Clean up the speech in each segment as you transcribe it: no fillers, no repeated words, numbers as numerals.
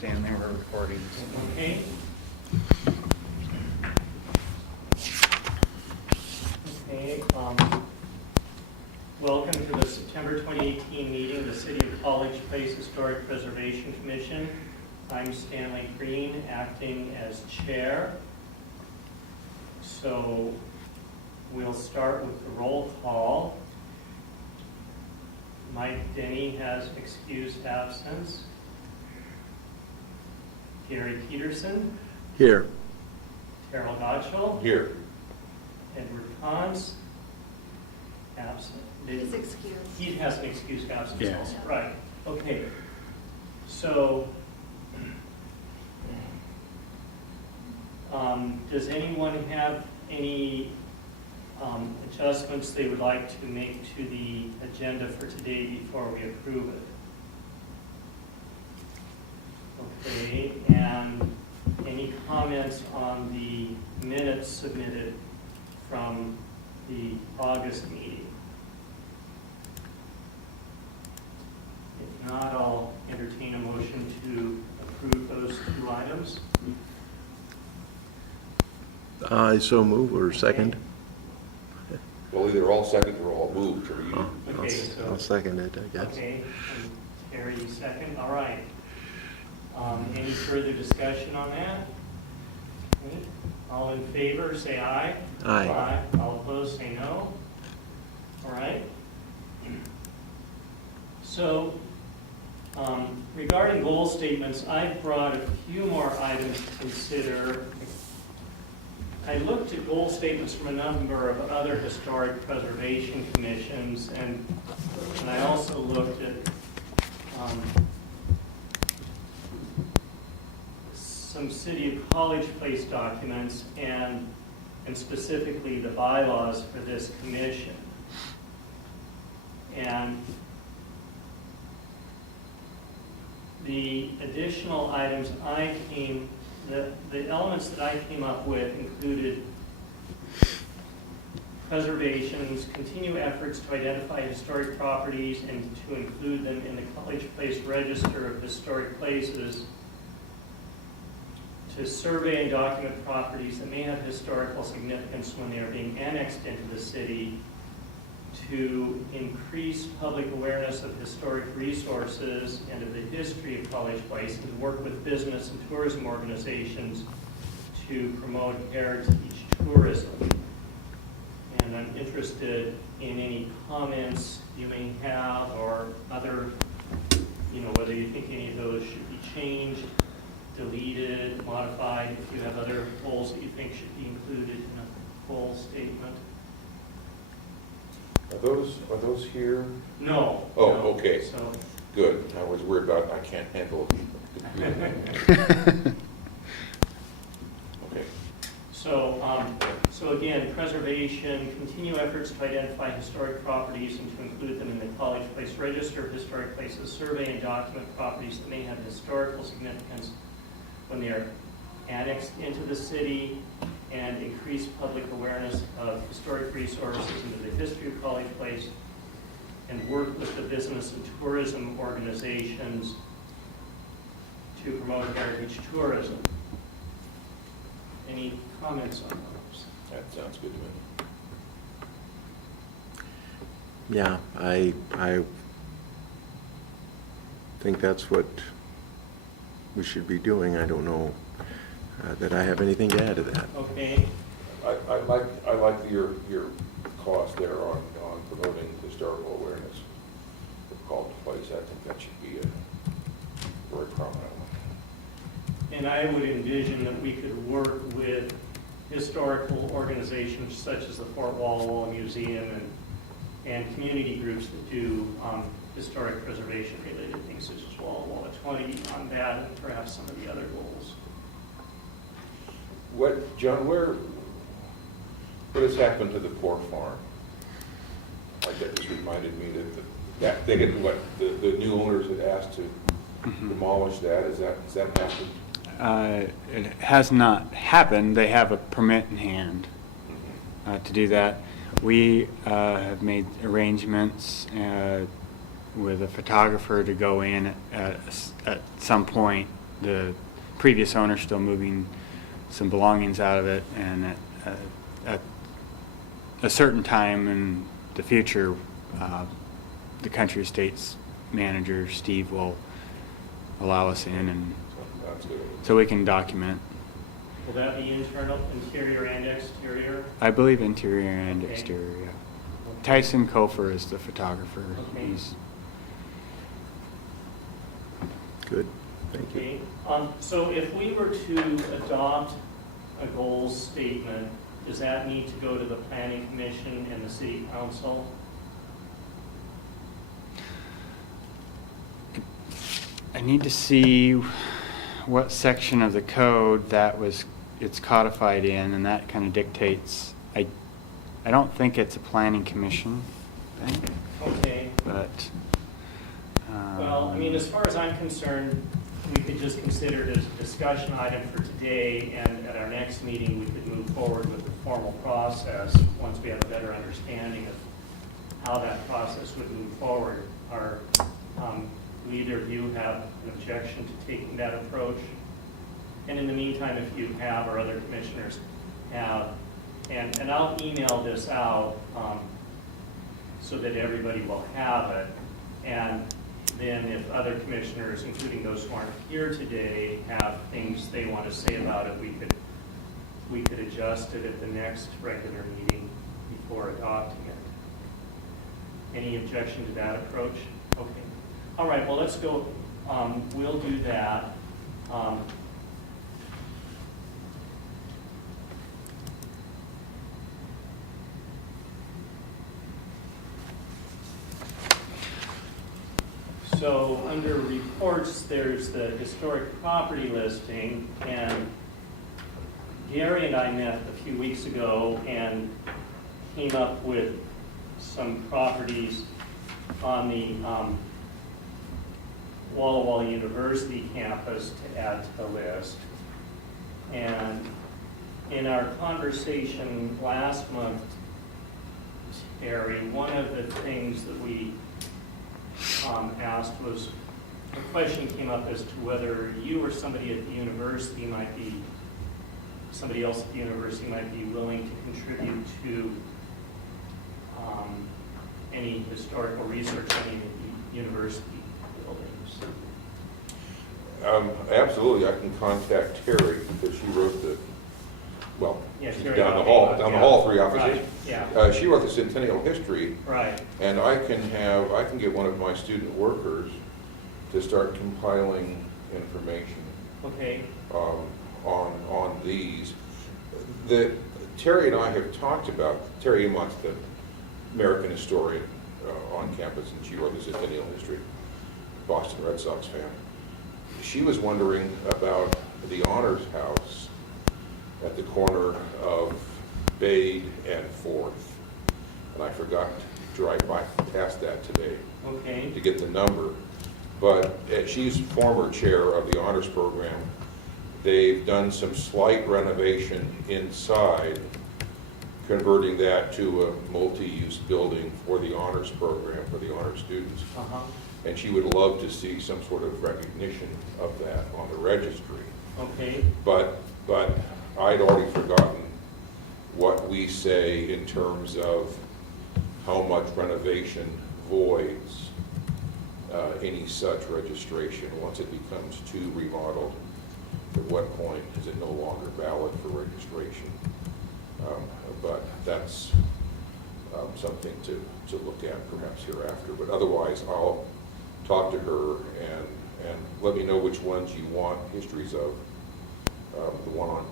stand there, we're recording. Okay. Okay, welcome to the September 2018 meeting of the City of College Place Historic Preservation Commission. I'm Stanley Green, acting as chair. So we'll start with the roll call. Mike Denny has excused absence. Gary Peterson. Here. Terrell Gottschall. Here. Edward Cons. Absent. He's excused. He has an excused absence Yes. also. Right. Okay. So, does anyone have any adjustments they would like to make to the agenda for today before we approve it? Okay, and any comments on the minutes submitted from the August meeting? If not, I'll entertain a motion to approve those two items. I so move, or second. Well, either all second or all moved, or you. Oh, Okay, I'll second it, I guess. Okay, and Terry, you second, all right. Any further discussion on that? Okay. All in favor, say aye. Aye. All opposed, say no. All right. So, regarding goal statements, I've brought a few more items to consider. I looked at goal statements from a number of other historic preservation commissions, and I also looked at some City of College Place documents and specifically the bylaws for this commission. And the additional items the elements that I came up with included preservations, continue efforts to identify historic properties and to include them in the College Place Register of Historic Places, to survey and document properties that may have historical significance when they are being annexed into the city, to increase public awareness of historic resources and of the history of College Place, and to work with business and tourism organizations to promote heritage tourism. And I'm interested in any comments you may have, or other, whether you think any of those should be changed, deleted, modified, if you have other goals that you think should be included in a goal statement. Are those here? No. Oh, no. okay. So, Good. I was worried about I can't handle it. Okay. so again, preservation, continue efforts to identify historic properties and to include them in the College Place Register of Historic Places, survey and document properties that may have historical significance when they are annexed into the city, and increase public awareness of historic resources into the history of College Place, and work with the business and tourism organizations to promote heritage tourism. Any comments on those? That sounds good to me. Yeah, I think that's what we should be doing. I don't know that I have anything to add to that. Okay. I like your cause there on promoting historical awareness of College Place. I think that should be a very prominent one. And I would envision that we could work with historical organizations such as the Fort Walla Walla Museum and community groups that do historic preservation related things such as Walla Walla 20 on that, and perhaps some of the other goals. John, what has happened to the pork farm? That just reminded me that they get the new owners had asked to demolish that. Has that happened? It has not happened. They have a permit in hand to do that. We have made arrangements with a photographer to go in at some point the previous owner still moving some belongings out of it, and at a certain time in the future, the country estates manager, Steve, will allow us in, and That's good. so we can document. Will that be internal, interior and exterior? I believe interior and Okay. exterior, yeah. Tyson Kofer is the photographer. Okay. He's Good, thank you. Okay, so if we were to adopt a goals statement, does that need to go to the planning commission and the city council? I need to see what section of the code it's codified in, and that kind of dictates. I don't think it's a planning commission thing, Okay, but. well, I mean, as far as I'm concerned, we could just consider it as a discussion item for today, and at our next meeting, we could move forward with the formal process once we have a better understanding of how that process would move forward. Do either of you have an objection to taking that approach? And in the meantime, if you have, or other commissioners have, and I'll email this out so that everybody will have it. And then if other commissioners, including those who aren't here today, have things they want to say about it, we could adjust it at the next regular meeting before adopting it. Any objection to that approach? Okay. All right, well, let's go, we'll do that. So under reports, there's the historic property listing, and Gary and I met a few weeks ago and came up with some properties on the Walla Walla University campus to add to the list. And in our conversation last month, Terry, one of the things that we asked was, a question came up as to whether you or somebody at the university might be, somebody else at the university might be willing to contribute to any historical research on any of the university buildings. Absolutely, I can contact Terry, because she wrote the, well, Yeah, she's Terry down the Hoffman, hall, yeah. 3 offices. Right, yeah. She wrote the Centennial History, Right. and I can get one of my student workers to start compiling information Okay. on these. Terry and I have talked about, Terry Amont's the American historian on campus, and she wrote the Centennial History, Boston Red Sox fan. She was wondering about the Honors House at the corner of Bade and 4th. And I forgot to drive past that today Okay. to get the number. But she's former chair of the honors program. They've done some slight renovation inside, converting that to a multi-use building for the honors program, for the honors students. Uh-huh. And she would love to see some sort of recognition of that on the registry. Okay. But I'd already forgotten what we say in terms of how much renovation voids any such registration. Once it becomes too remodeled, at what point is it no longer valid for registration? But that's something to look at perhaps hereafter. But otherwise, I'll talk to her and let me know which ones you want histories of.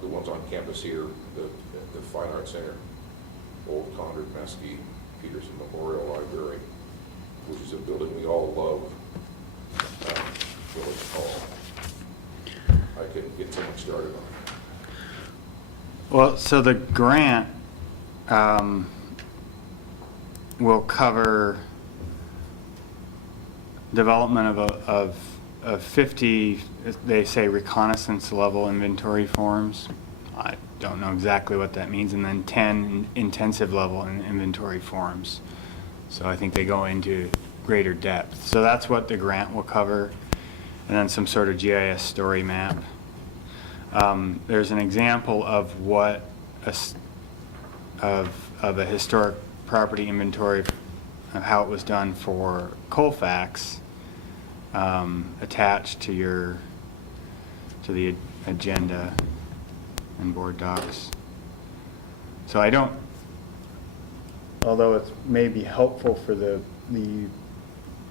The ones on campus here, the Fine Arts Center, Old Conard Mesky, Peterson Memorial Library, which is a building we all love, Village Hall. I can get someone started on it. Well, so the grant will cover development of 50, they say, reconnaissance level inventory forms. I don't know exactly what that means, and then 10 intensive level inventory forms. So I think they go into greater depth. So that's what the grant will cover. and then some sort of GIS story map. There's an example of what of a historic property inventory of how it was done for Colfax, attached to the agenda and board docs. So I don't, although it may be helpful for the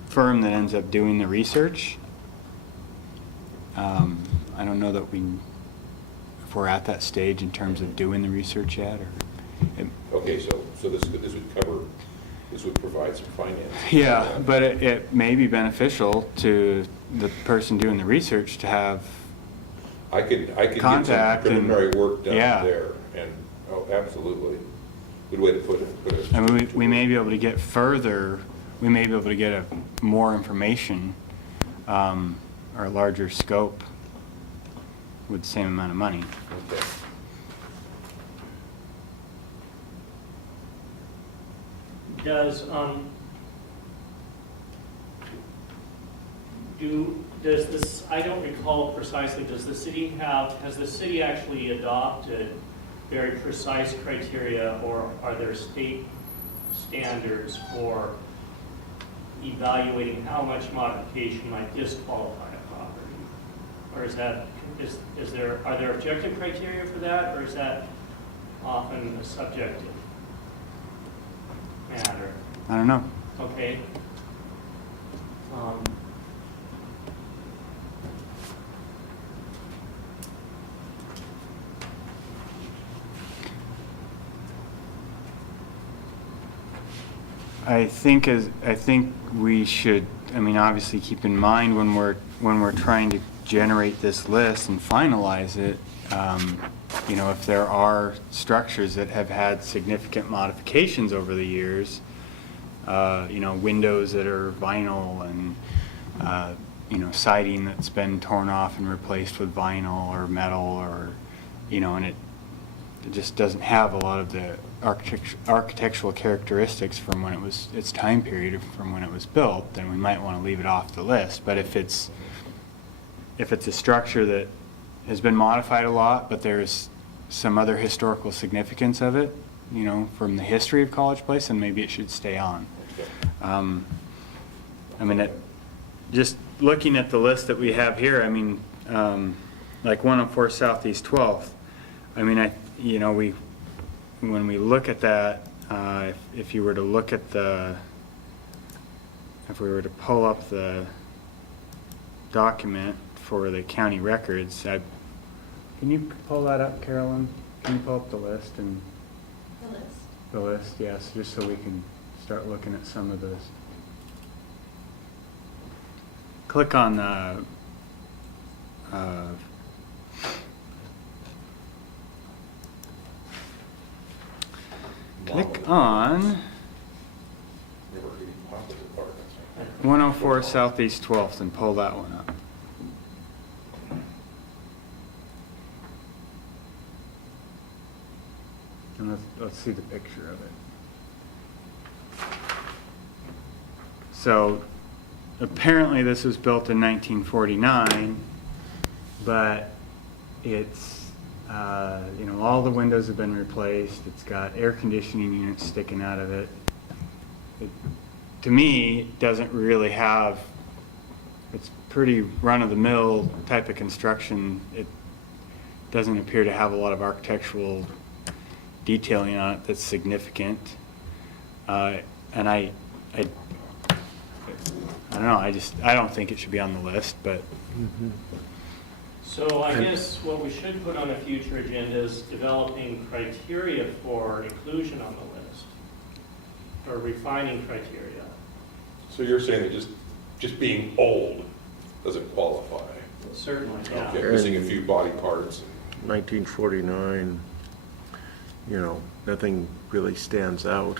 firm that ends up doing the research, I don't know that if we're at that stage in terms of doing the research yet, or. Okay, so this would provide some finance. Yeah, but it may be beneficial to the person doing the research to have I could get some contact preliminary work done yeah. there, and, oh, absolutely. Good way to put it. I mean, we may be able to get further, we may be able to get more information, or a larger scope with the same amount of money. Okay. Does this, I don't recall precisely, has the city actually adopted very precise criteria, or are there state standards for evaluating how much modification might disqualify a property? Or are there objective criteria for that, or is that often a subjective matter? I don't know. Okay. I think we should, I mean, obviously keep in mind when we're trying to generate this list and finalize it, if there are structures that have had significant modifications over the years, windows that are vinyl and, siding that's been torn off and replaced with vinyl or metal, or, and it just doesn't have a lot of the architectural characteristics from when its time period from when it was built, then we might want to leave it off the list. But if it's a structure that has been modified a lot, but there's some other historical significance of it, from the history of College Place, then maybe it should stay on. Okay. Just looking at the list that we have here, like 104 Southeast 12th, when we look at that, if we were to pull up the document for the county records, can you pull that up, Carolyn? Can you pull up the list and the list? Yes, just so we can start looking at some of those. Click on click on Never really popped it apart. 104 Southeast 12th and pull that one up. And let's see the picture of it. So apparently this was built in 1949, but it's all the windows have been replaced. It's got air conditioning units sticking out of it. To me, it doesn't really have, it's pretty run-of-the-mill type of construction. It doesn't appear to have a lot of architectural detailing on it that's significant. And I don't know, I don't think it should be on the list, but. So I guess what we should put on a future agenda is developing criteria for inclusion on the list, or refining criteria. So you're saying that just being old doesn't qualify? Certainly, yeah. Okay, missing a few body parts. 1949, nothing really stands out.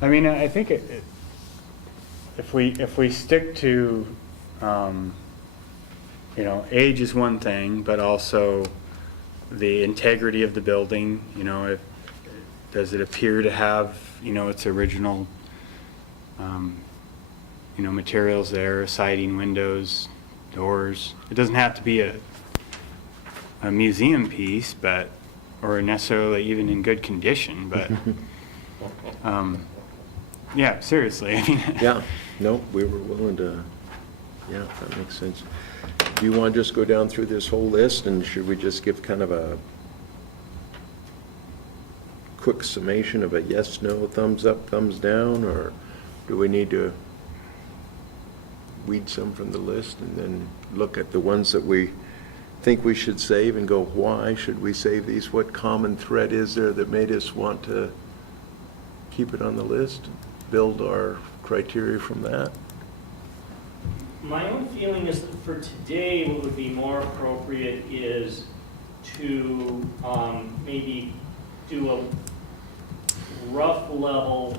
I think if we stick to, age is one thing, but also the integrity of the building. Does it appear to have its original materials there, siding, windows, doors. It doesn't have to be a museum piece, but, or necessarily even in good condition, but, yeah, seriously, I mean. Yeah, no, we were willing to, yeah, that makes sense. Do you want to just go down through this whole list, and should we just give kind of a quick summation of a yes, no, thumbs up, thumbs down, or do we need to weed some from the list and then look at the ones that we think we should save and go, why should we save these? What common thread is there that made us want to keep it on the list? Build our criteria from that? My own feeling is that for today, what would be more appropriate is to maybe do a rough level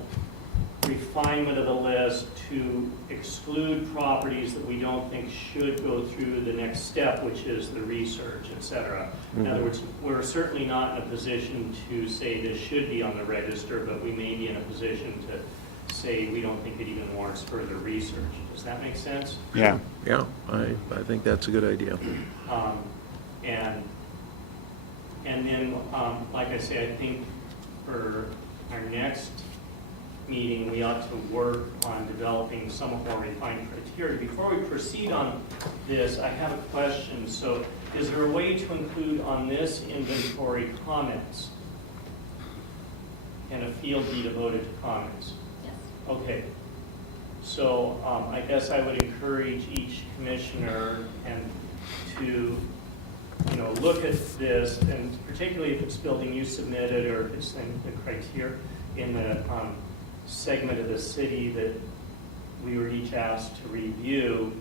refinement of the list to exclude properties that we don't think should go through the next step, which is the research, et cetera. In other words, we're certainly not in a position to say this should be on the register, but we may be in a position to say we don't think it even warrants further research. Does that make sense? Yeah. Yeah, I think that's a good idea. And then, like I say, I think for our next meeting, we ought to work on developing somewhat more refined criteria. Before we proceed on this, I have a question. So is there a way to include on this inventory comments and a field be devoted to comments? Yes. Okay. So I guess I would encourage each commissioner and to, look at this, and particularly if it's building you submitted or if it's in the criteria in the segment of the city that we were each asked to review,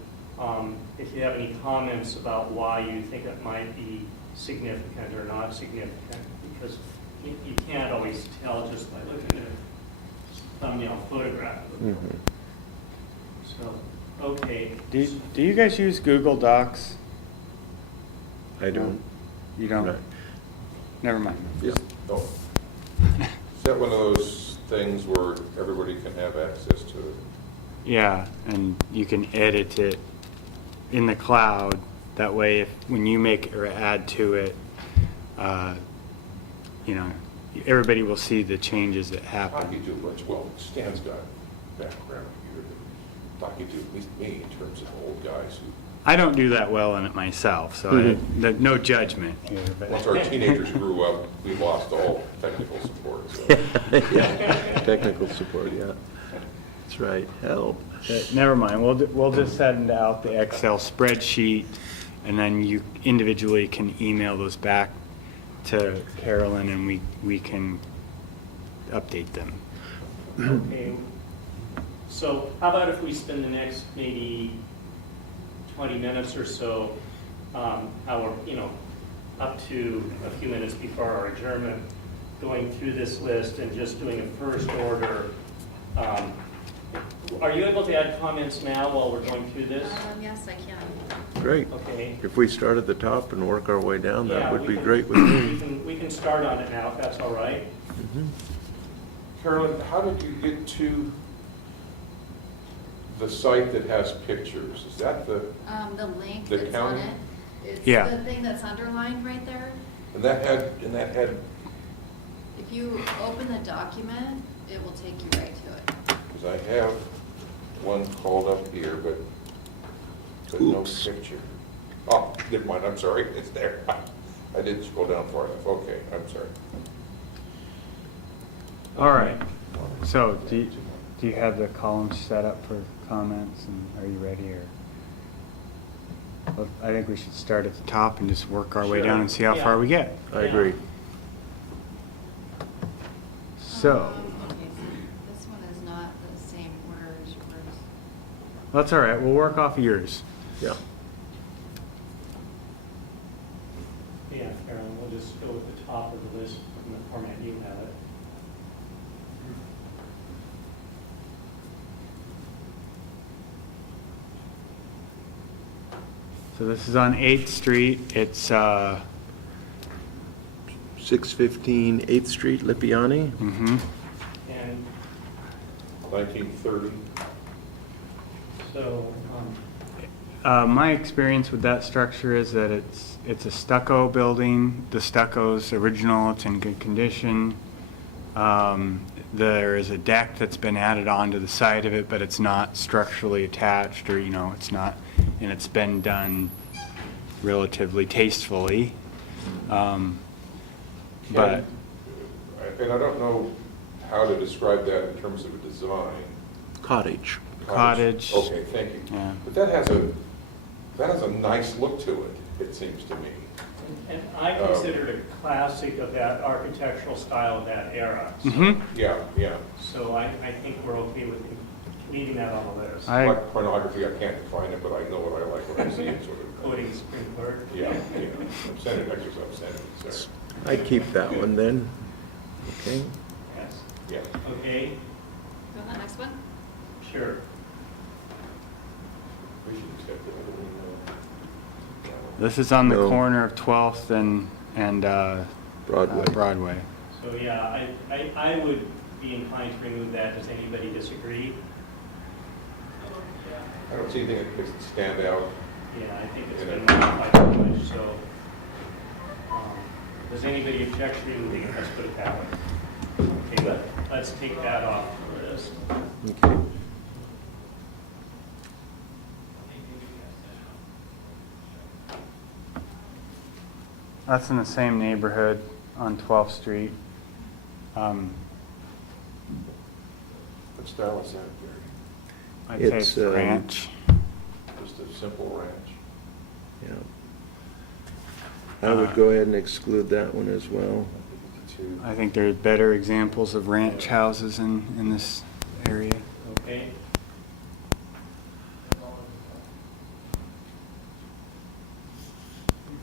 if you have any comments about why you think it might be significant or not significant, because you can't always tell just by looking at a thumbnail photograph of it. So, okay. Do you guys use Google Docs? I don't. You don't? Right. Never mind. Is that one of those things where everybody can have access to it? Yeah, and you can edit it in the cloud. That way, when you make or add to it, everybody will see the changes that Thought you happen. do much, well, Stan's got background here. Thought you do, at least me, in terms of old guys who, I don't do that well in it myself, so no judgment here. once But our teenagers grew up, we lost all technical support, so. Yeah, technical support, yeah. That's right, help. never mind. We'll just send out the Excel spreadsheet, and then you individually can email those back to Carolyn, and we can update them. Okay. So how about if we spend the next maybe 20 minutes or so, up to a few minutes before our adjournment, going through this list and just doing a first order. Are you able to add comments now while we're going through this? Yes, I can. Great. Okay. If we start at the top and work our way down, that Yeah, would we be can- great with me. We can start on it now, if that's all right. Carolyn, how did you get to the site that has pictures? Is that the, The link The that's on county? it, it's Yeah. the thing that's underlined right there. and that had, If you open the document, it will take you right to it. because I have one called up here, but no Oops. picture. Oh, never mind, I'm sorry, it's there. I didn't scroll down far enough, okay, I'm sorry. All right. So do you have the columns set up for comments, and are you ready? Well, I think we should start at the top and just work our way down and see how far we get. I agree. So Okay, so this one is not the same order as yours. that's all right. We'll work off of yours. Yeah. Yeah, Carolyn, we'll just go with the top of the list in the format you have it. So this is on 8th Street. It's 615 8th Street, Lipiani. mhm. And 1930, so, My experience with that structure is that it's a stucco building. The stucco's original, it's in good condition. There is a deck that's been added onto the side of it, but it's not structurally attached, or, it's not, and it's been done relatively tastefully. But And I don't know how to describe that in terms of a design. Cottage. Cottage. Okay, thank you. Yeah. But that has a nice look to it, it seems to me. And I consider it a classic of that architectural style of that era. So- Mhm. Yeah, yeah. So I think we're okay with leaving that on the list. Like pornography, I can't define it, but I know what I like when I see it, sort of. Quoting Supreme Court. Yeah, yeah. Obscenity, actually, obscenity, sorry. I'd keep that one then. Okay. Yes. Yeah. Okay, Go on the next one. sure. We should accept it. This is on the No. corner of 12th and Broadway. Broadway. So, yeah, I would be inclined to remove that. Does anybody disagree? I don't see anything that makes it stand out. Yeah, I think it's been modified too much, so. Does anybody object to removing it? Let's put it that way. Okay, let's take that off the list. Okay. That's in the same neighborhood on 12th Street. What style is that, Gary? I'd say It's, it's ranch. Just a simple ranch? Yeah. I would go ahead and exclude that one as well. I think there are better examples of ranch houses in this area. Okay,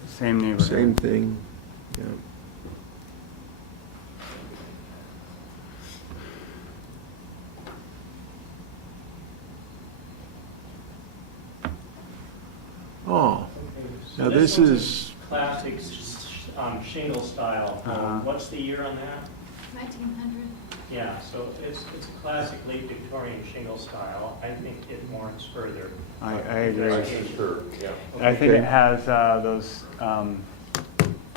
Same neighborhood. Same thing, yeah. Oh, so now this one's a is, classic shingle style. What's the year on that? 1900. Yeah, so it's a classic late Victorian shingle style. I think it warrants further. I agree. I concur, yeah. I think Okay. it has those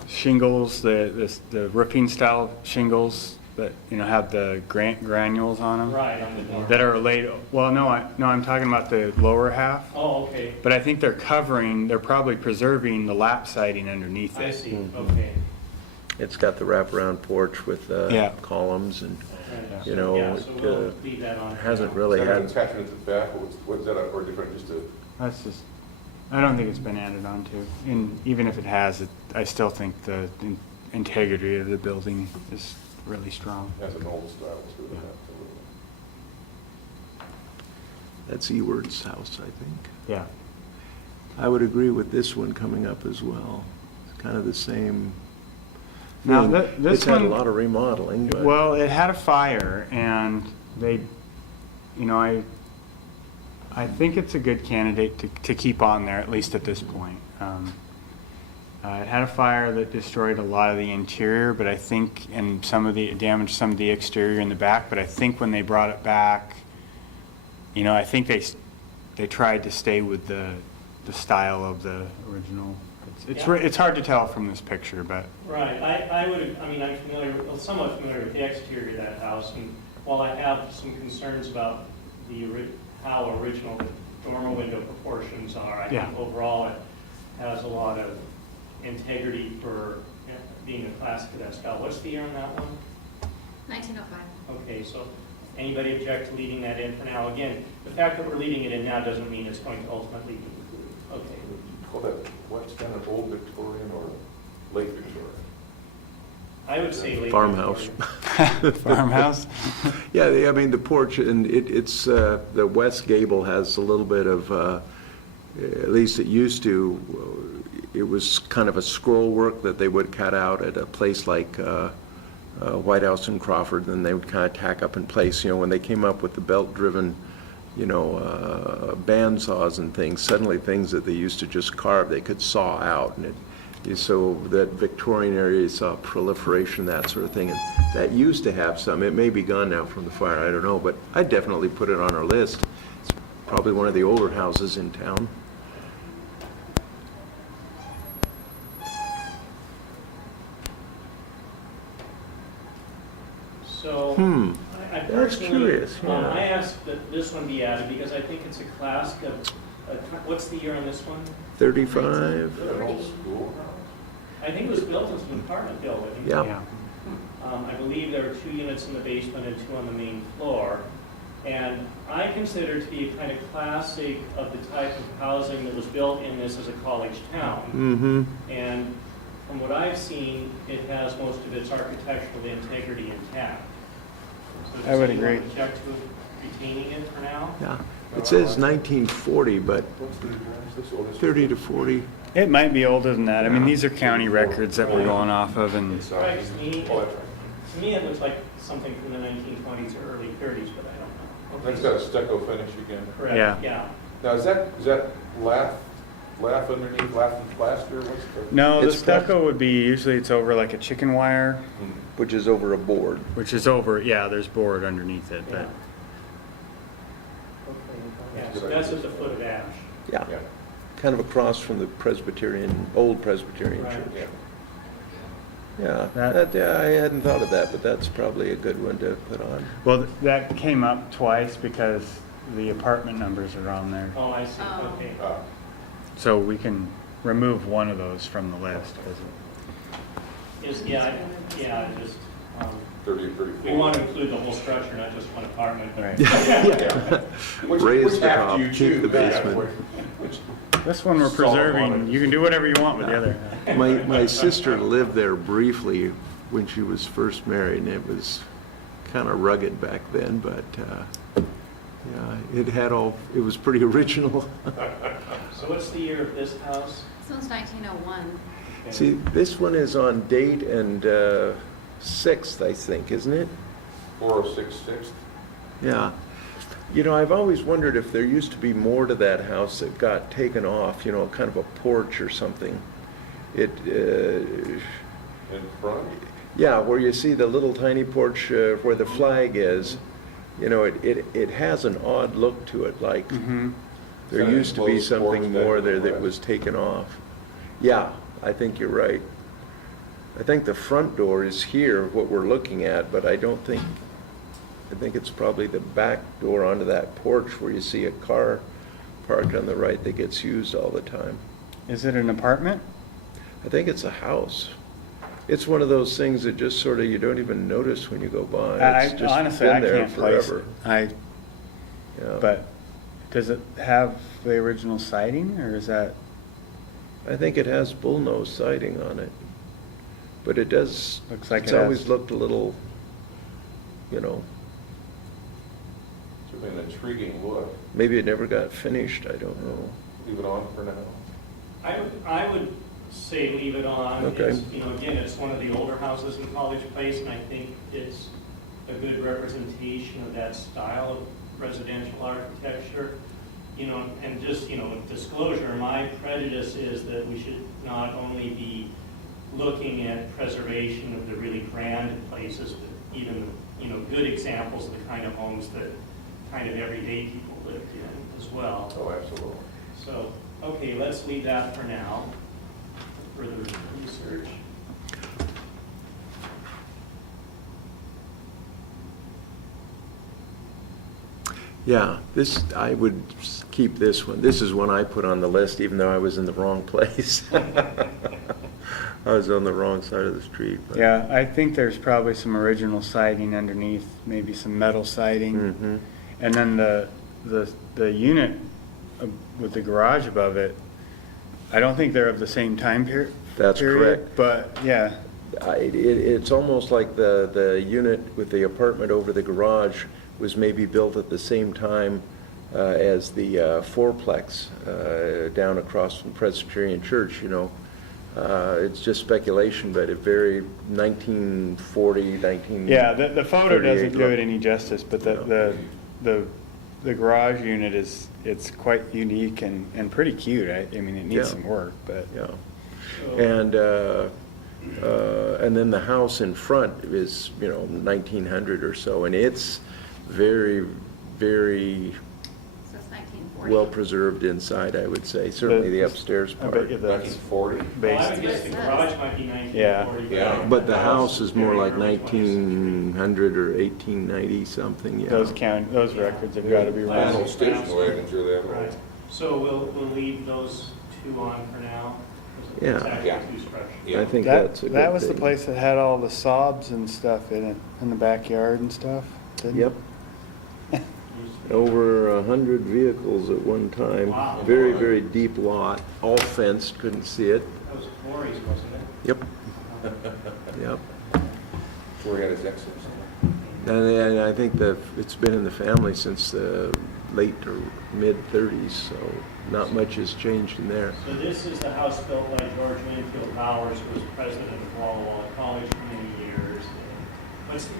shingles, the roofing style shingles that have the granules on them. Right, on the door. That are laid. Well, no, I'm talking about the lower half. Oh, okay, But I think they're probably preserving the lap siding underneath I it. see, okay. it's got the wraparound porch with Yeah. columns and, Right. you know, Yeah, so it, we'll leave that on. hasn't for now. really Is that an had, attachment at the back, or what's that, or different, just a, That's just. I don't think it's been added on to. And even if it has, I still think the integrity of the building is really strong. has an old style to it, absolutely. that's Eward's house, I think. Yeah. I would agree with this one coming up as well. It's kind of the same. Now, thing. this It's had a one- lot of remodeling, but. Well, it had a fire, and they, I think it's a good candidate to keep on there, at least at this point. It had a fire that destroyed a lot of the interior, but I think, and damaged some of the exterior in the back, but I think when they brought it back, I think they tried to stay with the style of the original. Yeah. It's hard to tell from this picture, but. Right, I'm somewhat familiar with the exterior of that house, and while I have some concerns about how original the dormer window proportions are, I Yeah. think overall it has a lot of integrity for being a classic of that style. What's the year on that one? 1905. Okay, so anybody object to leaving that in for now? Again, the fact that we're leaving it in now doesn't mean it's going to ultimately be included. Okay. Call that, what's kind of old Victorian or late Victorian? I would say late Farmhouse. Victorian. Farmhouse? Yeah, I mean, the porch, and it's, the west gable has a little bit of, at least it used to, it was kind of a scroll work that they would cut out at a place like White House in Crawford, and they would kind of tack up in place. When they came up with the belt-driven, bandsaws and things, suddenly things that they used to just carve, they could saw out, and so that Victorian area, you saw proliferation, that sort of thing, and that used to have some. It may be gone now from the fire, I don't know, but I'd definitely put it on our list. It's probably one of the older houses in town. I That's personally, curious, yeah. I asked that this one be added because I think it's a classic of, what's the year on this one? 35? They're an old school house. I think it was built as an apartment building. Yeah. I believe there are 2 units in the basement and 2 on the main floor. And I consider it to be a kind of classic of the type of housing that was built in this as a college town. Mm-hmm. And from what I've seen, it has most of its architectural integrity intact. So I would does anyone agree. object to retaining it for now? Yeah. It says 1940, but What's the address? This oldest- 30 to 40. It might be older than that. I mean, these are county records that we're going off of, and Strikes me, Oh, that's right. to me, it looks like something from the 1920s or early 30s, but I don't know. That's got a stucco finish again. Correct, Yeah. yeah. Now, is that lath underneath, lath and plaster? What's the? no, the It's stucco would be, usually it's over like a chicken wire, Hmm. Which is over a board. which is over, yeah, there's board underneath it, Yeah. but Yeah, so that's at the foot of Ash. Yeah. Yeah, Kind of across from the old Presbyterian Right. church. yeah. Yeah, That- I hadn't thought of that, but that's probably a good one to put on. well, that came up twice because the apartment numbers are on there. Oh, I see, Oh. okay. So we can remove one of those from the list. 'cause Just, 30 or 34. we want to include the whole structure, not just one apartment. Right. Yeah. Raise Which the half top, do you keep choose? the basement. Which- This one we're Solid preserving, line. you can do whatever you want with the other. My sister lived there briefly when she was first married, and it was kind of rugged back then, but, yeah, it was pretty original. So what's the year of this house? This one's 1901. Okay. See, this one is on date and 6th, I think, isn't it? 4066. Yeah. You know, I've always wondered if there used to be more to that house that got taken off, kind of a porch or something. It, In front? yeah, where you see the little tiny porch where the flag is, it has an odd look to it, like Mhm. there Kind of used to be enclosed something porch more deck there on the that west. was taken off. Yeah, I think you're right. I think the front door is here, what we're looking at, but I think it's probably the back door onto that porch where you see a car parked on the right that gets used all the time. Is it an apartment? I think it's a house. It's one of those things that just sort of, you don't even notice when you go by. It's just Honestly, been I there can't place forever. it. Yeah. But does it have the original siding, or is that? I think it has bullnose siding on it. But it does, Looks like it's it has. always looked a little, It's an intriguing look. maybe it never got finished, I don't know. Leave it on for now. I would say leave it on. Okay. It's, again, it's one of the older houses in College Place, and I think it's a good representation of that style of residential architecture. And just, disclosure, my prejudice is that we should not only be looking at preservation of the really grand places, but even, good examples of the kind of homes that kind of everyday people lived in as well. Oh, absolutely. So, okay, let's leave that for now. Further research. Yeah, I would keep this one. This is one I put on the list, even though I was in the wrong place. I was on the wrong side of the street. but- Yeah, I think there's probably some original siding underneath, maybe some metal siding. Mhm. And then the unit with the garage above it, I don't think they're of the same time period. That's correct. But, yeah, It's almost like the unit with the apartment over the garage was maybe built at the same time as the fourplex down across from Presbyterian Church, It's just speculation, but it very 1940, 19... yeah, the photo doesn't do look. it any justice, but the garage unit it's quite unique and pretty cute. I mean, it needs Yeah. some work, but. Yeah. So- And then the house in front is, 1900 or so, and it's very, very, So That's 1940. well preserved inside, I would say, certainly the upstairs I bet part. you that's 1940? Well, I based. would guess the Yes. garage might be Yeah. 1940. Yeah. But the house is more very like early 20th. 1900 or 1890 something, yeah. Those records have got to be Yeah. running. Old station wagons are that Right, old. so we'll leave those two on for now. 'Cause it's Yeah. actually Yeah. two structures. Yeah. I think that's a good That was the thing. place that had all the sobs and stuff in it, in the backyard and stuff, didn't Yep, it? over 100 vehicles at one time. Wow. Very, very deep lot, all fenced, couldn't see it. That was Corey's, wasn't it? Yep, yep. Where he had his exits. And I think that it's been in the family since the late or mid-30s, so not much has changed in there. So this is the house built by George Winfield Bowers, who was president of Walla Walla College for many years.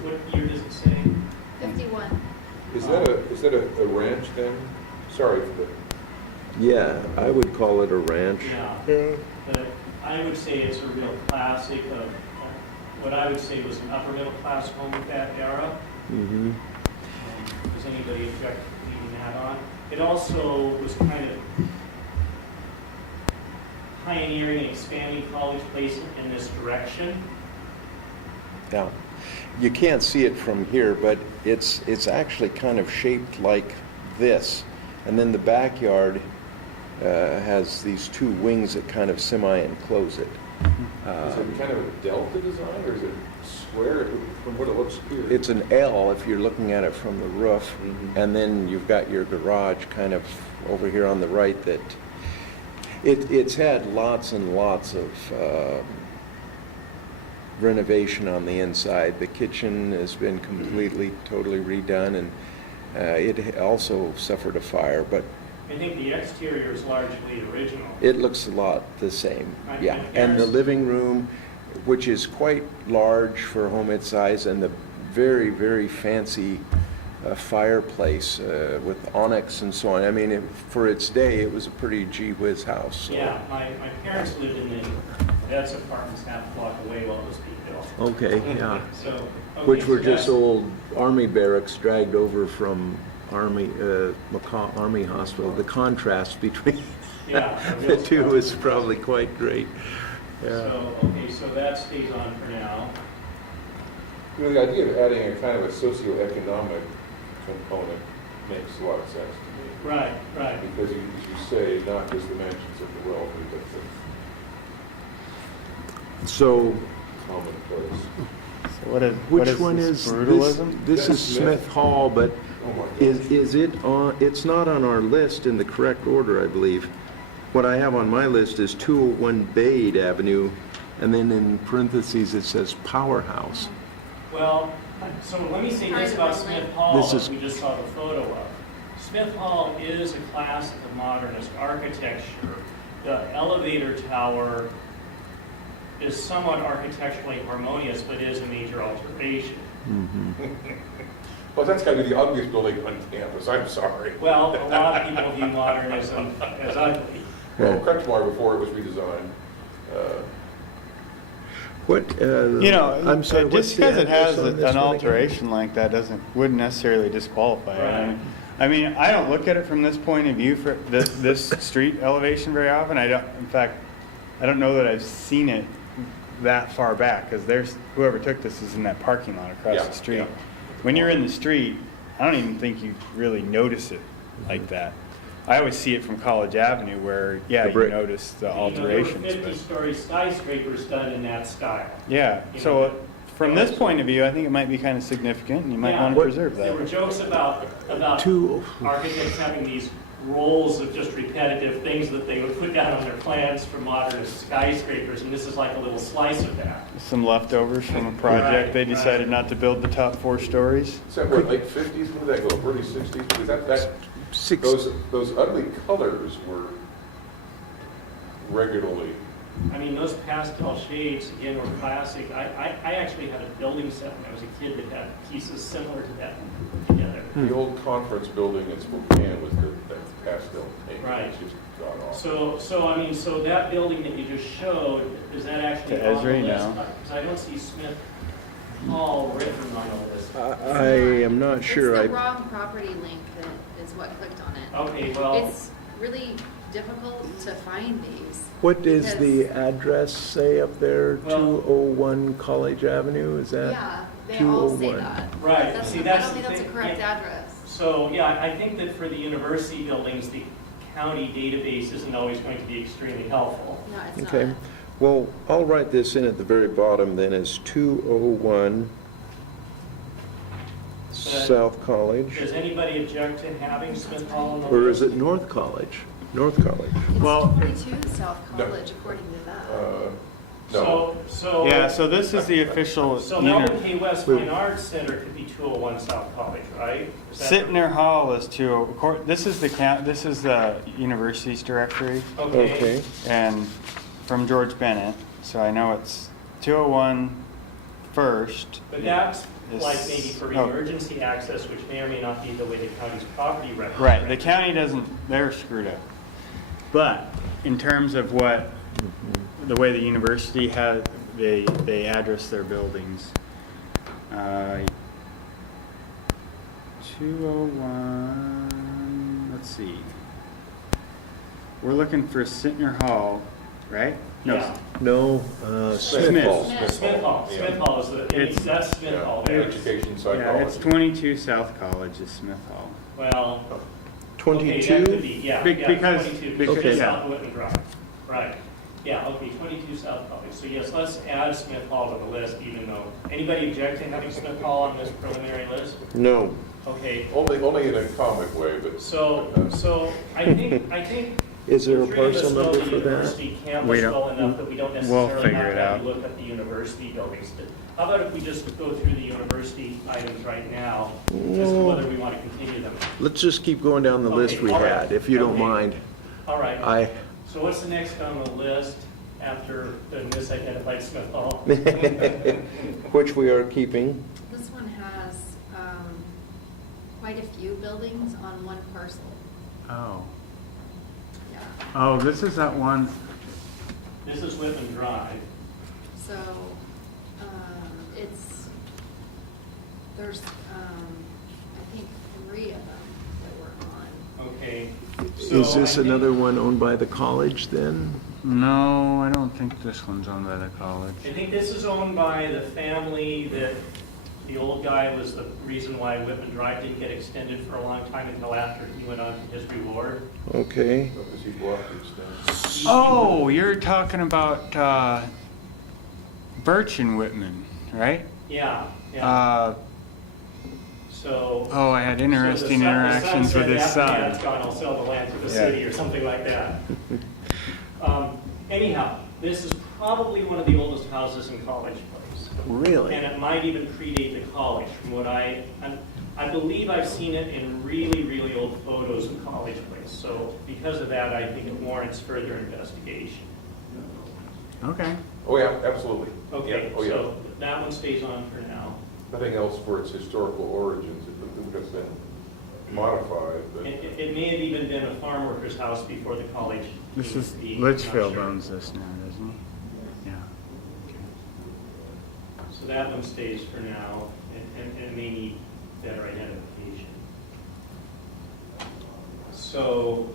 What year does it say? 51. Is that a ranch then? Sorry for the, Yeah, I would call it a ranch. Yeah. But I would say it's a real classic of what I would say was an upper middle class home of that era. Mm-hmm. Does anybody object to leaving that on? It also was kind of pioneering and expanding College Place in this direction. Yeah. You can't see it from here, but it's actually kind of shaped like this. And then the backyard has these two wings that kind of semi-enclose it. is it kind of a delta design or is it square from what it looks here? It's an L if you're looking at it from the roof, Mhm. and then you've got your garage kind of over here on the right that it's had lots and lots of renovation on the inside. The kitchen has been completely, totally redone, and it also suffered a fire, but I think the exterior is largely original. it looks a lot the same, My yeah. And the parents- living room, which is quite large for a home its size, and the very, very fancy fireplace with onyx and so on. I mean, for its day, it was a pretty gee whiz house. So. Yeah, my parents lived in the Vets apartments half a block away while it was being built. Okay, yeah. So, okay, Which were so just that's- old army barracks dragged over from Army Hospital. The contrast between Yeah, a the real two stark was contrast. probably quite great. Yeah. So, okay, so that stays on for now. You know, the idea of adding a kind of a socioeconomic component makes a lot of sense to me. Right, right. Because you, as you say, not just the mansions of the wealthy, but So, the commonplace. So what which is one this, is this? brutalism? This is Smith Hall, but Oh my gosh. is it on, it's not on our list in the correct order, I believe. What I have on my list is 201 Bade Avenue, and then in parentheses it says Powerhouse. Well, so let me say this about Smith Hall This that is- we just saw the photo of. Smith Hall is a classic of modernist architecture. The elevator tower is somewhat architecturally harmonious, but is a major alteration. Well, that's got to be the ugliest building on campus, I'm sorry. Well, a lot of people view modernism as ugly. Well, Kretschmar before it was redesigned. What, You know, I'm sorry, what's just the because it address has on this an one again? alteration like that wouldn't necessarily disqualify it. Right. I mean, I don't look at it from this point of view for this street elevation very often. In fact, I don't know that I've seen it that far back, because whoever took this is in that parking lot across Yeah, the street. yeah. When you're in the street, I don't even think you really notice it like that. I always see it from College Avenue where, yeah, The you brick. notice the There alterations. were but 50-story skyscrapers done in that style. Yeah, You so know, from this point of view, I think it might be kind of significant, and you might Yeah. want to preserve There were that. jokes about Two- architects having these rolls of just repetitive things that they would put down on their plans for modernist skyscrapers, and this is like a little slice of that. Some leftovers from a project, they Right, decided right. not to build the top 4 stories. Is that what, late 50s, when did that go, early 60s? Because that, Six, those ugly colors were regularly, I mean, those pastel shades, again, were classic. I actually had a building set when I was a kid that had pieces similar to that together. the old conference building in Spokane with that pastel paint. Right. It's just gone off. So that building that you just showed, is that actually To on the Esri list? now. Because I don't see Smith Hall written on the list. I am not sure. It's the I wrong property link that is what clicked on it. Okay, well, It's really difficult to find these. What does the because- address say up there? Well- 201 College Avenue, is that? Yeah, they all say 201? that. Right, That's see, I that's don't think the that's a thing, correct yeah. address. so, yeah, I think that for the university buildings, the county database isn't always going to be extremely helpful. No, it's not. Okay, well, I'll write this in at the very bottom then as 201 South College. Does anybody object to having Smith Hall on the Or is list? it North College? North College. It's Well- 22 South No. College, according to that. No. So. Yeah, so this is the official. So uni- Melvin K. West Fine Arts Center could be 201 South College, right? Is that- Sittner Hall is this is this is the university's directory, Okay, and from George Bennett, so I know it's 201 First. But that's is- like maybe for oh, emergency access, which may or may not be the way the county's property records. Right, the county doesn't, they're screwed up. But in terms of what, the way the university has, they address their buildings. 201, let's see. We're looking for Sittner Hall, right? No, Yeah. no, Smith Smith. Hall. Smith Hall, Yeah. Smith Hall is It's- that's Smith Yeah, Hall there. education Yeah, psychology. it's 22 South College is Smith Hall. Well, okay, that could 22? be, yeah, Be- yeah, because- 22, because- just yeah. south of Whitman Drive. Right, yeah, okay, 22 South College. So yes, let's add Smith Hall to the list, even though, anybody object to having Smith Hall on this preliminary list? No. Okay, Only in a comic way, but. so I think. Is there a the three of us parcel know number the for that? university We campus don't- well enough that we don't we'll necessarily figure have it to have out. you look at the university buildings. How about if we just go through the university items right now, just No. whether we want to continue them? Let's just keep going down the list we Okay, all right. had, if you don't Okay. mind. All right. I, So what's the next on the list after the misidentified Smith Hall? which we are keeping. This one has quite a few buildings on one parcel. Oh. Yeah. Oh, this is that one, This is Whitman Drive. So there's, I think, 3 of them that we're on. Okay. Is So this I think- another one owned by the college then? no, I don't think this one's owned by the college. I think this is owned by the family that the old guy was the reason why Whitman Drive didn't get extended for a long time until after he went on to his reward. Okay. Because he bought these things. Oh, you're talking about Birch and Whitman, right? Yeah, yeah. So. Oh, I had interesting so the interactions son with his said, "After son. Dad's gone, I'll sell the land to the Yeah. city," or something like that. Anyhow, this is probably one of the oldest houses in College Place. Really? And it might even predate the college, from what I believe I've seen it in really, really old photos of College Place. So because of that, I think it warrants further investigation. Okay. Oh, yeah, absolutely. Okay, Yeah, oh, yeah. so that one stays on for now. Nothing else for its historical origins, it would have been modified, but. It may have even been a farm worker's house before the college. This came is, to be, I'm not Litchfield sure. owns this now, doesn't he? Yeah. So that one stays for now, and it may need better identification. So,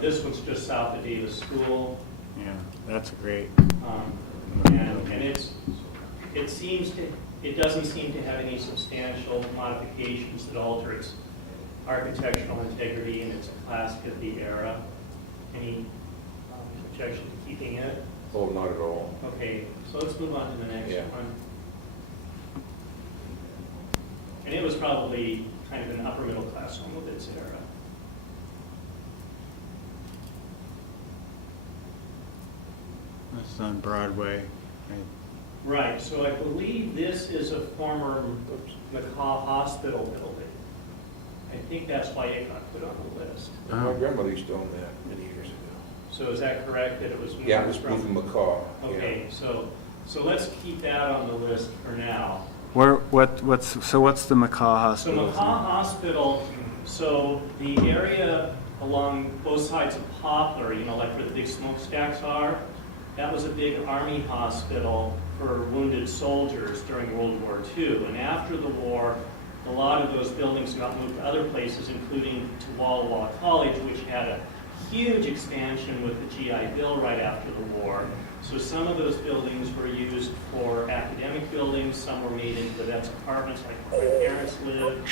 this one's just south of Davis School, Yeah, that's great. and it doesn't seem to have any substantial modifications that alter its architectural integrity, and it's a classic of the era. Any objection to keeping it? Oh, not at all. Okay, so let's move on to the next Yeah. one. And it was probably kind of an upper middle class home of its era. That's on Broadway. Right. Right, so I believe this is a former McCaw Hospital building. I think that's why it got put on the list. My Oh. grandmother used to own that many years ago. So is that correct, that it was moved Yeah, it was from? from McCaw. yeah. Okay, so let's keep that on the list for now. What's the McCaw So Hospital? McCaw Hospital, so the area along both sides of Poplar, like where the big smokestacks are, that was a big army hospital for wounded soldiers during World War II. And after the war, a a lot of those buildings got moved to other places, including to Walla Walla College, which had a huge expansion with the GI Bill right after the war. So some of those buildings were used for academic buildings, some were made into the vets' apartments like where my parents lived,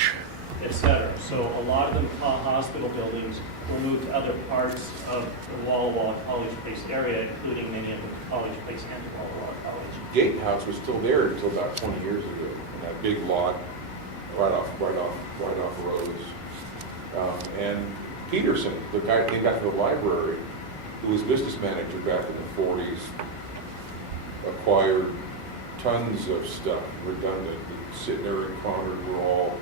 etc. So a lot of the hospital buildings were moved to other parts of the Walla Walla College Place area, including many of the College Place and Walla Walla College. Gatehouse was still there until about 20 years ago, in that big lot right off Rose. And Peterson, the guy who came back to the library, who was business manager back in the 40s, acquired tons of stuff, redundant. Sittner and Conard were all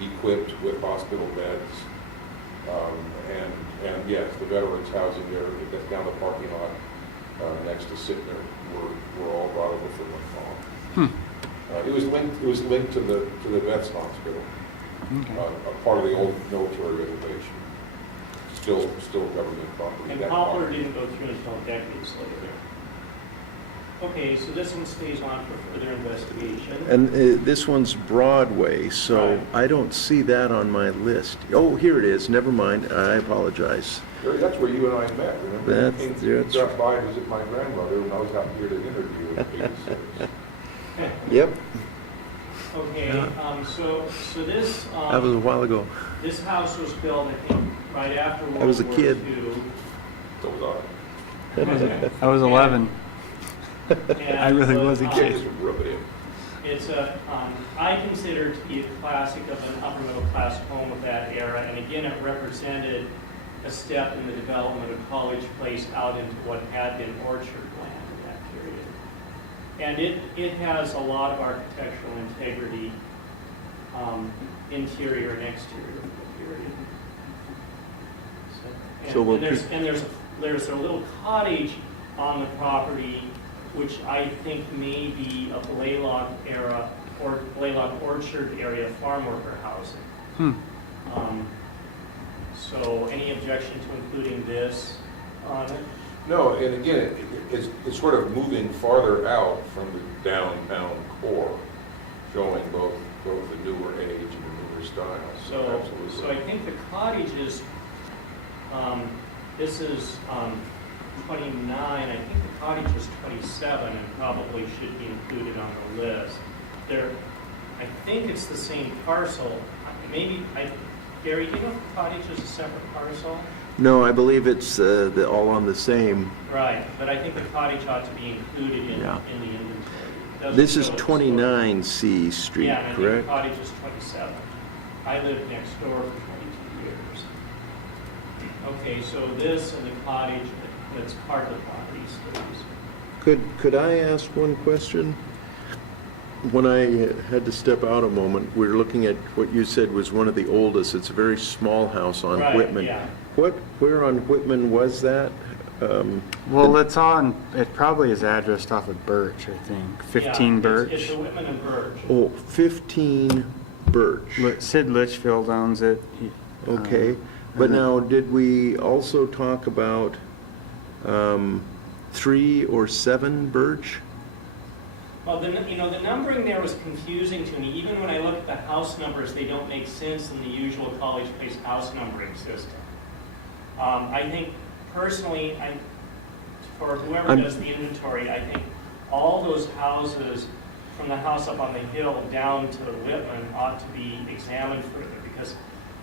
equipped with hospital beds. And yes, the veterans housing there, down the parking lot next to Sittner, were all brought over from the farm. It was linked to the Vets Hospital, a part of the old military reservation. Still government property. And Poplar didn't go through until decades later. Okay, so this one stays on for further investigation. And this one's Broadway, so Right. I don't see that on my list. Oh, here it is, never mind, I apologize. That's where you and I met, remember? That's- You that's- dropped by to visit my grandmother when I was out here to interview in '86. Yep, Okay, so this, that was a while ago. this house was built, I think, right after World War II. I was a kid. So was I. I was 11. And I really the, was a Can't kid. just rub it in. It's I consider it to be a classic of an upper middle class home of that era, and again, it represented a step in the development of College Place out into what had been orchard land in that period. And it has a lot of architectural integrity, interior and exterior of the period. So we'll And there's a little cottage on the property, which I think may be a Blaylock era or Blaylock Orchard area farm worker housing. So any objection to including this on it? No, and again, it's sort of moving farther out from the downtown core, showing both the newer age and the newer style. So Absolutely. I think the cottage is, this is 29, I think the cottage is 27 and probably should be included on the list. I think it's the same parcel. Maybe, Gary, do you know if the cottage is a separate parcel? No, I believe it's all on the same. Right, but I think the cottage ought to be included in Yeah. the inventory. It doesn't This is show it 29 C Street, Yeah, and I think the correct? cottage is 27. I lived next door for 22 years. Okay, so this and the cottage, that's part of the property stays. Could I ask one question? When I had to step out a moment, we were looking at what you said was one of the oldest. It's a very small house on Right, Whitman. yeah. Where on Whitman was that? Well, it probably is addressed off of Birch, I think. 15 Yeah, Birch. It's the Whitman and Birch. Oh, 15 Birch. Sid Litchfield owns it. Okay. But and then- now, did we also talk about 3 or 7 Birch? Well, the numbering there was confusing to me. Even when I look at the house numbers, they don't make sense in the usual College Place house numbering system. I think personally, for whoever does the inventory, I think all those houses from the house up on the hill down to the Whitman ought to be examined further because,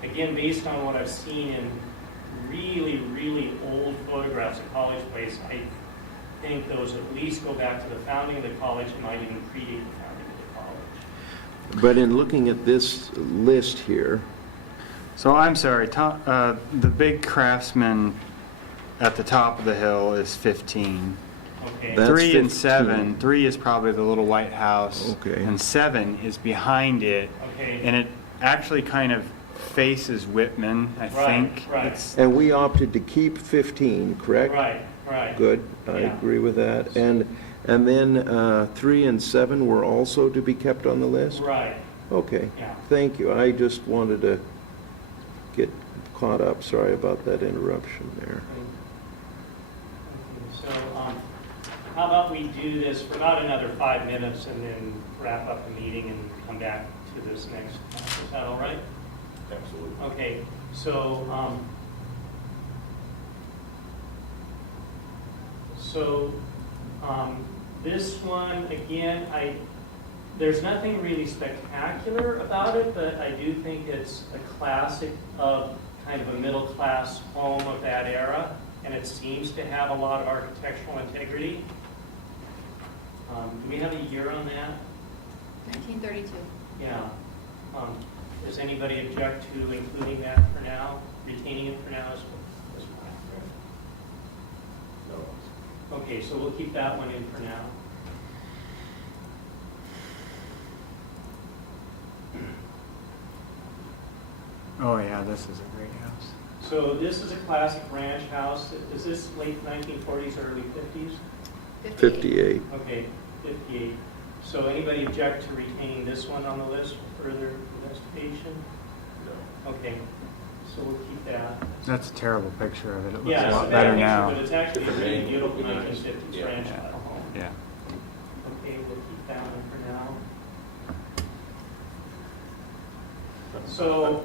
again, based on what I've seen in really, really old photographs of College Place, I think those at least go back to the founding of the college and might even predate the founding of the college. But in looking at this list here, So I'm sorry, the big Craftsman at the top of the hill is 15. Okay. That's 3 and 15. 7. 3 is probably the little white house. Okay. And 7 is behind it. Okay. And it actually kind of faces Whitman, I Right, think. right. and we opted to keep 15, correct? Right. Good, I Yeah. agree with that. And then 3 and 7 were also to be kept on the list? Right. Okay, Yeah. thank you. I just wanted to get caught up. Sorry about that interruption there. So, how about we do this for about another 5 minutes and then wrap up the meeting and come back to this next. Is that all right? Absolutely. Okay, so, this one, again, there's nothing really spectacular about it, but I do think it's a classic of kind of a middle-class home of that era, and it seems to have a lot of architectural integrity. Do we have a year on that? 1932. Yeah. Does anybody object to including that for now, retaining it for now as well? No. Okay, so we'll keep that one in for now. Oh, yeah, this is a great house. So this is a classic ranch house. Is this late 1940s, early 50s? 58. Okay, 58. So anybody object to retaining this one on the list for further investigation? No. Okay, so we'll keep that. That's a terrible picture of it. It looks Yeah, a it's a lot bad better picture, now. but it's actually a Different really angle beautiful would be nice. 1950s Yeah. ranch Yeah. style home. Yeah. Okay, we'll keep that one for now. So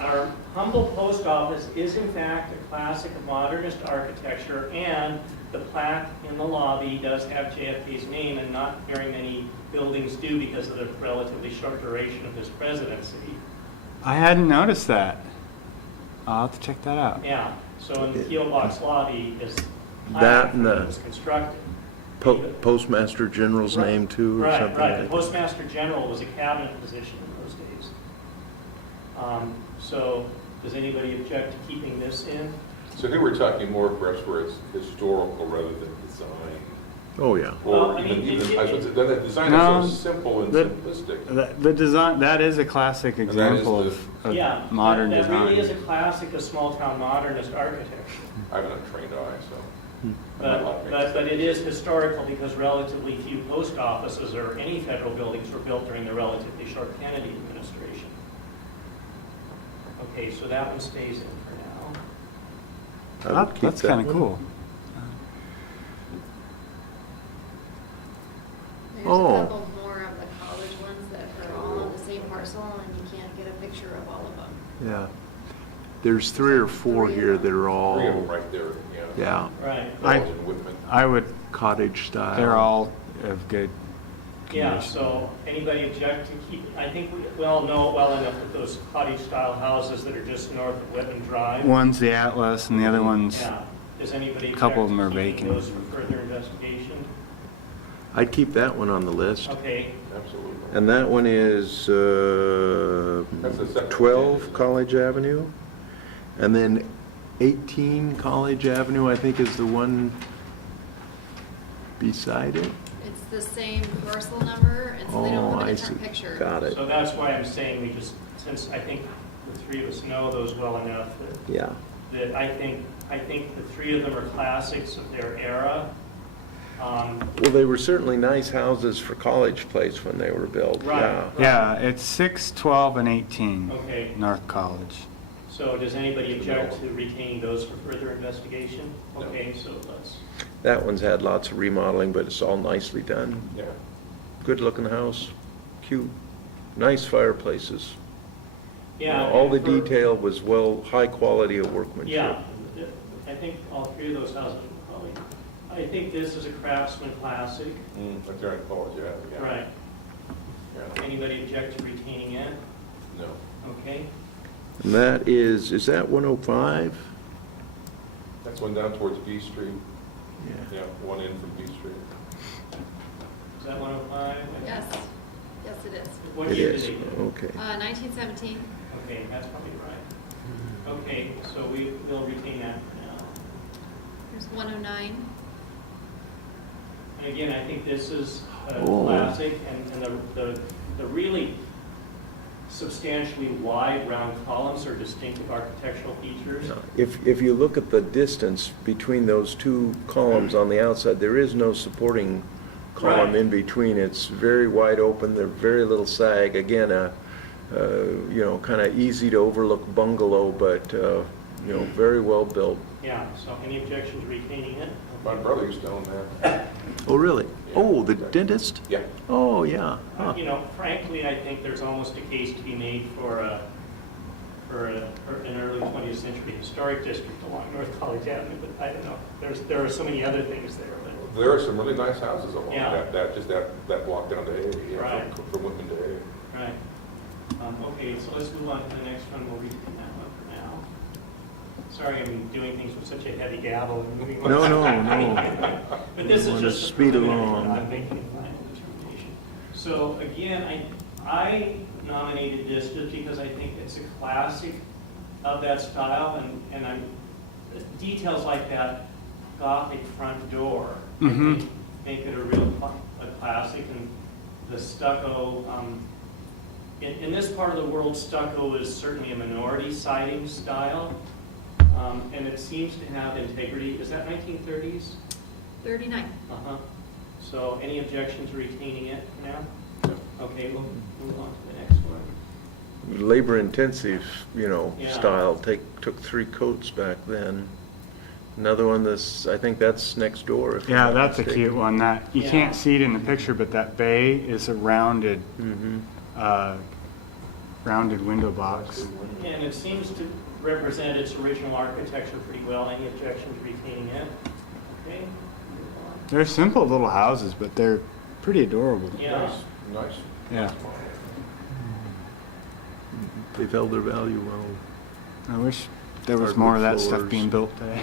our humble post office is in fact a classic of modernist architecture, and the plaque in the lobby does have JFK's name, and not very many buildings do because of the relatively short duration of his presidency. I hadn't noticed that. I'll have to check that out. Yeah, so in the Keel Box lobby is That and the- was constructed. Postmaster General's Right. name too, or Right, something right. The like that. Postmaster General was a cabinet position in those days. So does anybody object to keeping this in? So here we're talking more perhaps where it's historical rather than design. Oh, yeah. Well, Or I mean, even, it- I should say, that design No, is so simple and the- simplistic. The design, that is a classic that is example the- of Yeah, modern that design. really is a classic of small-town modernist architecture. I have an untrained eye, so. But it is historical because relatively few post offices or any federal buildings were built during the relatively short Kennedy administration. Okay, so that one stays in for now. I would keep That's that kind of one. cool. There's Oh. a couple more of the college ones that are all on the same parcel, and you can't get a picture of all of them. Yeah. There's 3 or 4 here that are Three of them all, right there, yeah. yeah, Right. College and Whitman. I would, cottage style. they're all of good Yeah, condition. so anybody object to keep, I think we all know well enough that those cottage-style houses that are just north of Whitman Drive. One's the Atlas and the other one's, Yeah, does anybody object Couple of them to are keeping vacant. those for further investigation? I'd keep that one on the list. Okay, Absolutely. And that one is That's the second 12 one. College Avenue. And then 18 College Avenue, I think, is the one beside it. It's the same parcel number, and so they don't Oh, have a I different see. picture. Got it. so that's why I'm saying we just, since I think the three of us know those well enough, Yeah. that I think the three of them are classics of their era. Well, they were certainly nice houses for College Place when they were built. Right. Yeah. yeah, it's 6, 12, and 18, Okay, North College. so does anybody object to retaining those for further investigation? No. Okay, so let's, That one's had lots of remodeling, but it's all nicely done. Yeah. Good-looking house, cute, nice fireplaces. yeah. All the and for- detail was high quality of workmanship. Yeah, I think all three of those houses are probably, I think this is a Craftsman classic. Like they're in college, yeah. Right. Yeah. Anybody object to retaining it? No. Okay. And that is that 105? That's one down towards B Street. Yeah. Yeah, one in from B Street. Is that 105? Yes, yes it is. What It year did is, they do? okay. 1917. Okay, that's probably right. Okay, so we'll retain that for now. There's 109. And again, I think this is a Oh. classic, and the really substantially wide round columns are distinctive architectural features. If you look at the distance between those two columns on the outside, there is no supporting column Right. in between. It's very wide open, there's very little sag. Again, kind of easy to overlook bungalow, but you know, very well built. Yeah, so any objection to retaining it? My brother used to own that. Oh, really? Yeah. Oh, the dentist? Yeah. Oh, yeah. Huh. You know, frankly, I think there's almost a case to be made for an early 20th century historic district along North College Avenue, but I don't know. There are so many other things there, but. There are some really nice houses along Yeah. that block down to A, yeah, Right. from Whitman to A. Right. Okay, so let's move on to the next one. We'll read that one for now. Sorry, I'm doing things with such a heavy gavel and moving on. No. But this is wanna just a speed preliminary, along. I'm making a final determination. So again, I nominated this just because I think it's a classic of that style, and details like that Gothic front door, I Mhm. think, make it a classic, and the stucco, in this part of the world, stucco is certainly a minority siding style, and it seems to have integrity. Is that 1930s? 39. Uh-huh. So any objection to retaining it for now? Okay, we'll move on to the next one. Labor intensive, you know, Yeah. style, took 3 coats back then. Another one I think that's next door. if I'm Yeah, not that's a mistaken. cute one. That you Yeah. can't see it in the picture, but that bay is a rounded window box. And it seems to represent its original architecture pretty well. Any objection to retaining it? Okay. move on. They're simple little houses, but they're pretty adorable. Yeah. Nice. Yeah. They've held their value well. I wish there was Hardwood more of that stuff floors. being built today.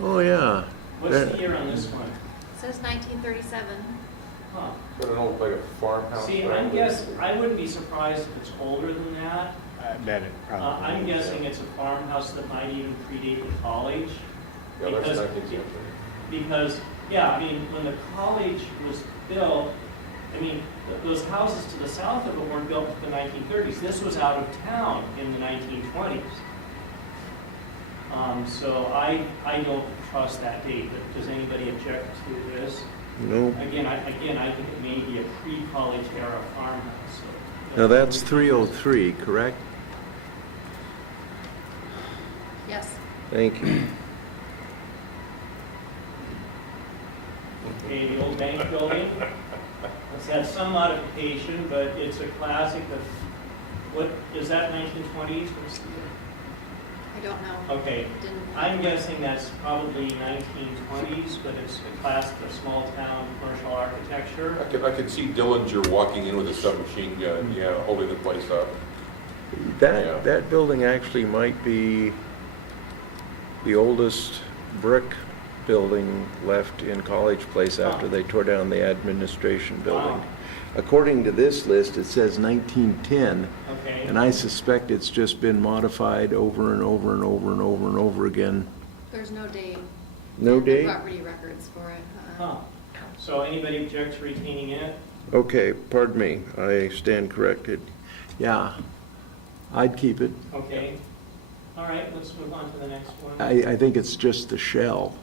Oh, yeah. What's That- the year on this one? It says 1937. Huh. Got an old, like a farmhouse. See, I wouldn't be surprised if it's older than that. I bet it probably. I'm guessing it's a farmhouse that might even predate the college. Yeah, that's because- 19th century. Because, yeah, I mean, when the college was built, I mean, those houses to the south of it weren't built in the 1930s. This was out of town in the 1920s. So I don't trust that date, but does anybody object to this? No. Again, I think it may be a pre-college era farmhouse. so- Now, that's 303, correct? Yes. Thank you. Okay, the old bank building. It's had some modification, but it's a classic of, what, is that 1920s? What's the- I don't know. Okay, Didn't. I'm guessing that's probably 1920s, but it's a classic of small town commercial architecture. I could see Dillinger walking in with a submachine gun, yeah, holding the place up. Yeah. That building actually might be the oldest brick building left in College Place after Wow. they tore down the administration building. Wow. According to this list, it says 1910, Okay. and I suspect it's just been modified over and over and over and over and over again. There's no date. No in the date? Property records for it. Huh. So anybody object to retaining it? Okay, pardon me, I stand corrected. Yeah, I'd keep it. Okay. All right, let's move on to the next one. I think it's just the shell.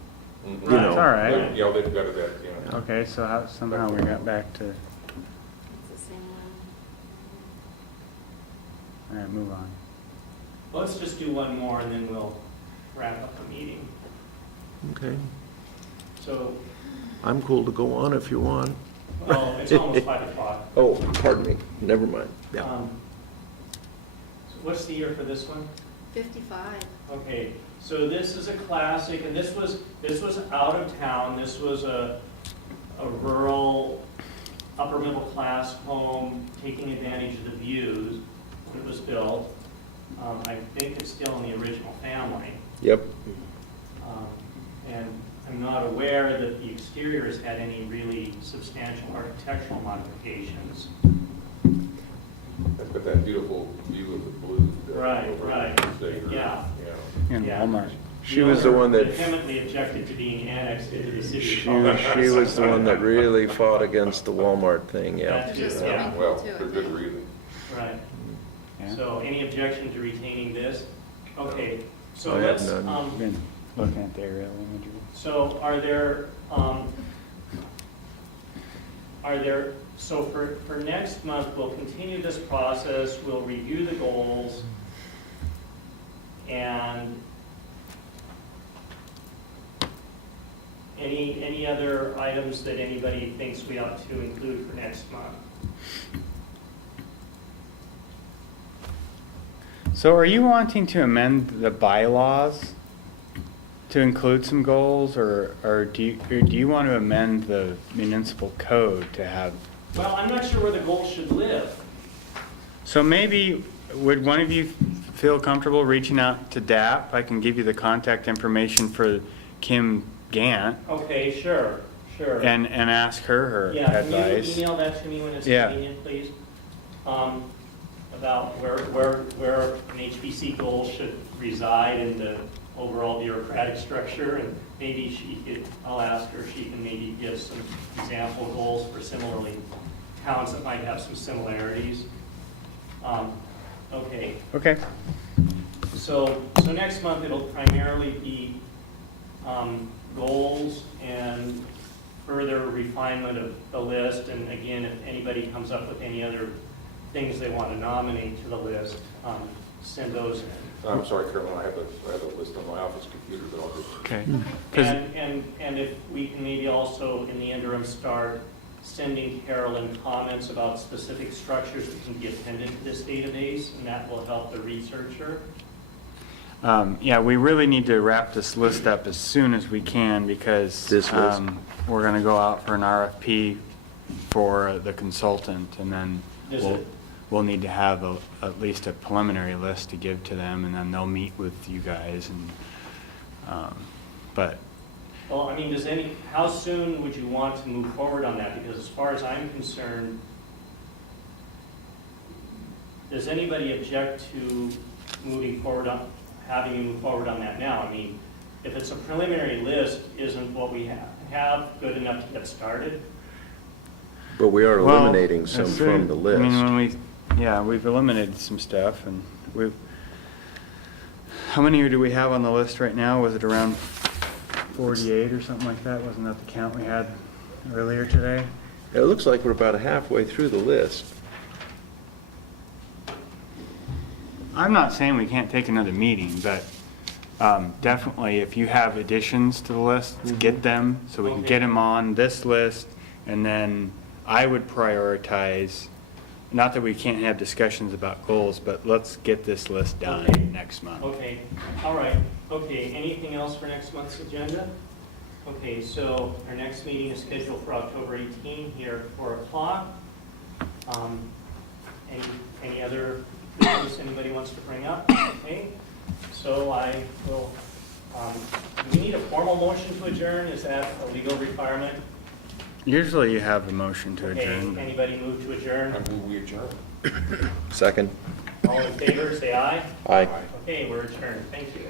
Mhm. You Right, know. it's all right. Yeah, they've got that, yeah. Okay, so somehow we got back to, It's the same one. all right, move on. Let's just do one more and then we'll wrap up the meeting. Okay, So, I'm cool to go on if you want. well, it's almost 5 o'clock. Oh, pardon me, never mind. Yeah. So what's the year for this one? 55. Okay, so this is a classic, and this was out of town. This was a rural, upper middle class home, taking advantage of the views when it was built. I think it's still in the original family. Yep. And I'm not aware that the exterior has had any really substantial architectural modifications. That's got that beautiful view of the blue. Right, over right. the Yeah. In Yeah. Walmart. She was the one that, Vehemently objected to being annexed into the city. she was the one that really fought against the Walmart thing, yeah. That There's too, a yeah. swimming Well, pool too, for I good think. reason. Right. Yeah. So any objection to retaining this? Okay, so I have let's, none. Been looking at the aerial imagery. so so for next month, we'll continue this process, we'll review the goals, and Any other items that anybody thinks we ought to include for next month? So are you wanting to amend the bylaws to include some goals, or do you want to amend the municipal code to have? Well, I'm not sure where the goals should live. So maybe, would one of you feel comfortable reaching out to DAP? I can give you the contact information for Kim Gant Okay, sure. and ask her Yeah, advice. can you email that to me when it's Yeah. convenient, please? About where an HPC goal should reside in the overall bureaucratic structure, and maybe I'll ask her if she can maybe give some example goals for similarly towns that might have some similarities. Okay, Okay. so next month it'll primarily be goals and further refinement of the list, and again, if anybody comes up with any other things they want to nominate to the list, send those in. I'm sorry, Carolyn, I have a list on my office computer, but I'll just. Okay. 'Cause- And if we can maybe also, in the interim, start sending Carolyn comments about specific structures that can be appended to this database, and that will help the researcher. Yeah, we really need to wrap this list up as soon as we can, because This list? we're going to go out for an RFP for the consultant, and then Is we'll, it- we'll need to have at least a preliminary list to give to them, and then they'll meet with you guys. But Well, I mean, how soon would you want to move forward on that? Because as far as I'm concerned, does anybody object to having you move forward on that now? I mean, if it's a preliminary list, isn't what we have good enough to get started? But we are well, eliminating some as from the I mean, list. we've eliminated some stuff, and how many do we have on the list right now? Was it around 48 or something like that? Wasn't that the count we had earlier today? It looks like we're about halfway through the list. I'm not saying we can't take another meeting, but definitely if you have additions to the list, get them so we can Okay. get them on this list. And then I would prioritize, not that we can't have discussions about goals, but let's get this list done Okay. next month. Okay, all right. Okay, anything else for next month's agenda? Okay, so our next meeting is scheduled for October 18 here at 4 o'clock. Any other business anybody wants to bring up? Okay, so I will, do we need a formal motion to adjourn? Is that a legal requirement? Usually you have a motion to Okay, adjourn. anybody move to adjourn? I move we adjourn. Second? All in favor, say aye. Aye. Okay, we're adjourned. Thank you.